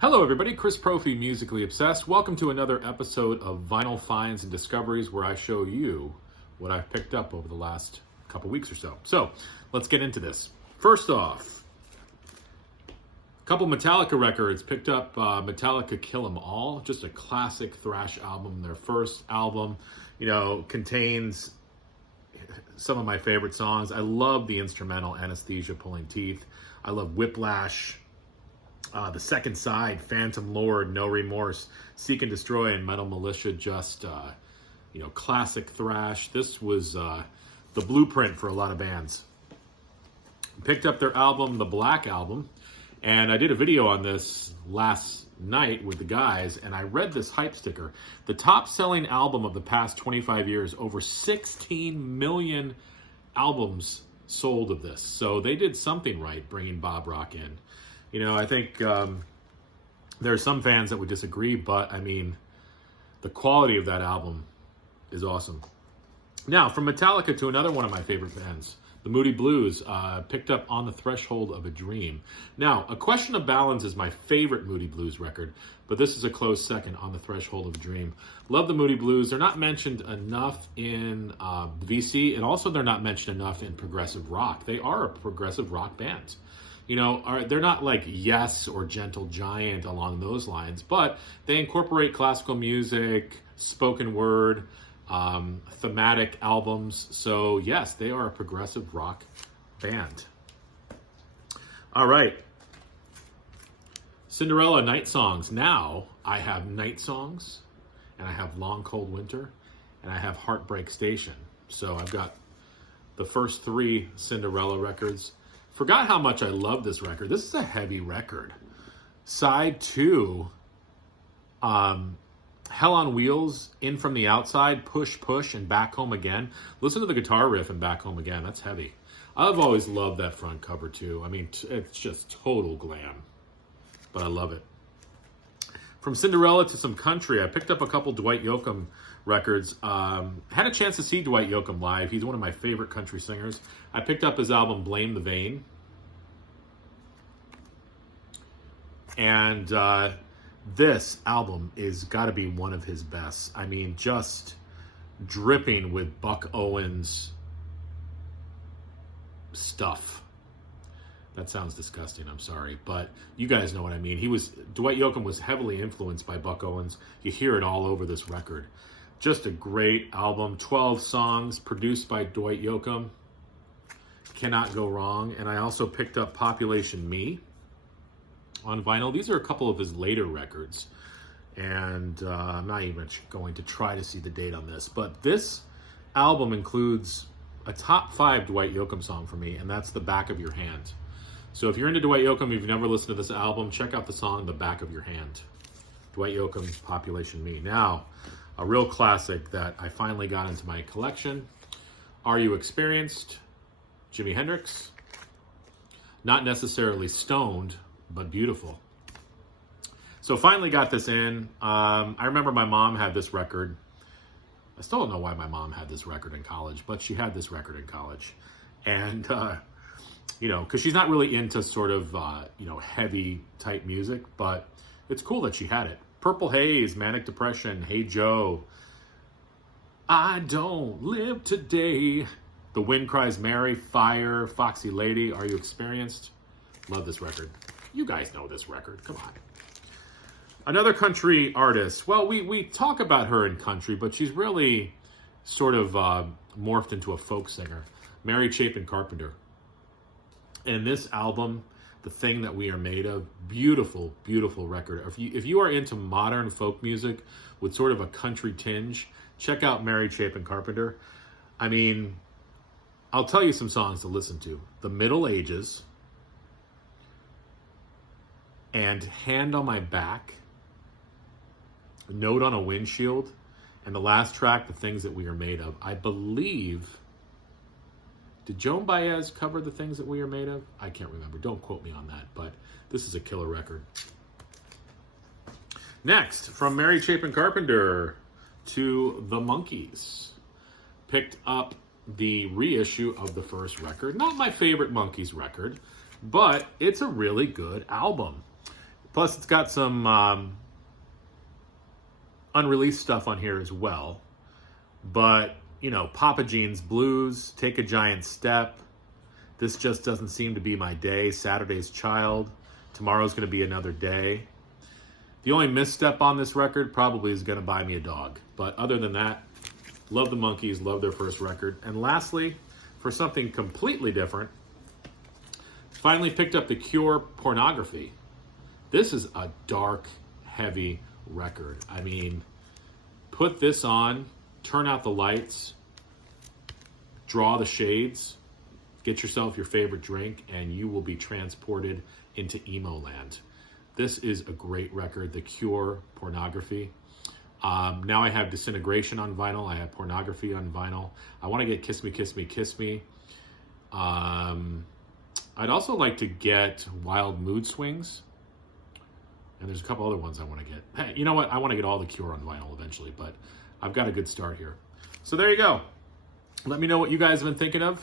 Hello everybody, Chris Profi, Musically Obsessed. Welcome to another episode of Vinyl Finds and Discoveries, where I show you what I've picked up over the last couple weeks or so. So, let's get into this. First off, a couple Metallica records. Picked up Metallica Kill 'Em All, just a classic thrash album. Their first album, contains some of my favorite songs. I love the instrumental Anesthesia, Pulling Teeth. I love Whiplash. The second side, Phantom Lord, No Remorse, Seek and Destroy, and Metal Militia, just, classic thrash. This was the blueprint for a lot of bands. Picked up their album, the Black Album, and I did a video on this last night with the guys, and I read this hype sticker. The top-selling album of the past 25 years, over 16 million albums sold of this. So they did something right, bringing Bob Rock in. I think there are some fans that would disagree, but the quality of that album is awesome. Now, from Metallica to another one of my favorite bands, the Moody Blues, picked up On the Threshold of a Dream. Now, A Question of Balance is my favorite Moody Blues record, but this is a close second, On the Threshold of a Dream. Love the Moody Blues. They're not mentioned enough in VC, and also they're not mentioned enough in progressive rock. They are a progressive rock band. They're not like Yes or Gentle Giant along those lines, but they incorporate classical music, spoken word, thematic albums. So yes, they are a progressive rock band. All right. Cinderella Night Songs. Now I have Night Songs, and I have Long Cold Winter, and I have Heartbreak Station. So I've got the first three Cinderella records. Forgot how much I love this record. This is a heavy record. Side 2, Hell on Wheels, In from the Outside, Push Push, and Back Home Again. Listen to the guitar riff in Back Home Again. That's heavy. I've always loved that front cover too. It's just total glam, but I love it. From Cinderella to some country, I picked up a couple Dwight Yoakam records. Had a chance to see Dwight Yoakam live. He's one of my favorite country singers. I picked up his album Blame the Vein. And this album is got to be one of his best. Just dripping with Buck Owens stuff. That sounds disgusting, I'm sorry, but you guys know what I mean. Dwight Yoakam was heavily influenced by Buck Owens. You hear it all over this record. Just a great album. 12 songs produced by Dwight Yoakam. Cannot go wrong. And I also picked up Population Me on vinyl. These are a couple of his later records. And I'm not even going to try to see the date on this. But this album includes a top 5 Dwight Yoakam song for me, and that's The Back of Your Hand. So if you're into Dwight Yoakam, if you've never listened to this album, check out the song The Back of Your Hand. Dwight Yoakam, Population Me. Now, a real classic that I finally got into my collection. Are You Experienced? Jimi Hendrix. Not necessarily stoned, but beautiful. So finally got this in. I remember my mom had this record. I still don't know why my mom had this record in college, but she had this record in college. And, because she's not really into sort of, heavy type music, but it's cool that she had it. Purple Haze, Manic Depression, Hey Joe, I Don't Live Today, The Wind Cries Mary, Fire, Foxy Lady, Are You Experienced? Love this record. You guys know this record, come on. Another country artist. Well, we talk about her in country, but she's really sort of morphed into a folk singer. Mary Chapin Carpenter. And this album, The Thing That We Are Made Of, beautiful, beautiful record. If you are into modern folk music with sort of a country tinge, check out Mary Chapin Carpenter. I'll tell you some songs to listen to. The Middle Ages and Hand on My Back, Note on a Windshield, and the last track, The Things That We Are Made Of. I believe... Did Joan Baez cover The Things That We Are Made Of? I can't remember. Don't quote me on that, but this is a killer record. Next, from Mary Chapin Carpenter to The Monkees. Picked up the reissue of the first record. Not my favorite Monkees record, but it's a really good album. Plus, it's got some unreleased stuff on here as well. But, you know, Papa Jean's Blues, Take a Giant Step. This Just Doesn't Seem to Be My Day, Saturday's Child. Tomorrow's going to be another day. The only misstep on this record probably is Gonna Buy Me a Dog. But other than that, love the Monkees, love their first record. And lastly, for something completely different, finally picked up The Cure, Pornography. This is a dark, heavy record. I mean, put this on, turn out the lights, draw the shades, get yourself your favorite drink, and you will be transported into emo land. This is a great record, The Cure, Pornography. Now I have Disintegration on vinyl. I have Pornography on vinyl. I want to get Kiss Me, Kiss Me, Kiss Me. I'd also like to get Wild Mood Swings. And there's a couple other ones I want to get. Hey, you know what? I want to get all The Cure on vinyl eventually, but I've got a good start here. So there you go. Let me know what you guys have been thinking of.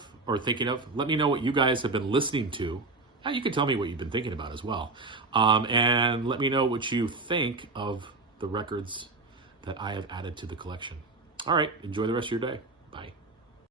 Let me know what you guys have been listening to. You can tell me what you've been thinking about as well. And let me know what you think of the records that I have added to the collection. All right, enjoy the rest of your day. Bye.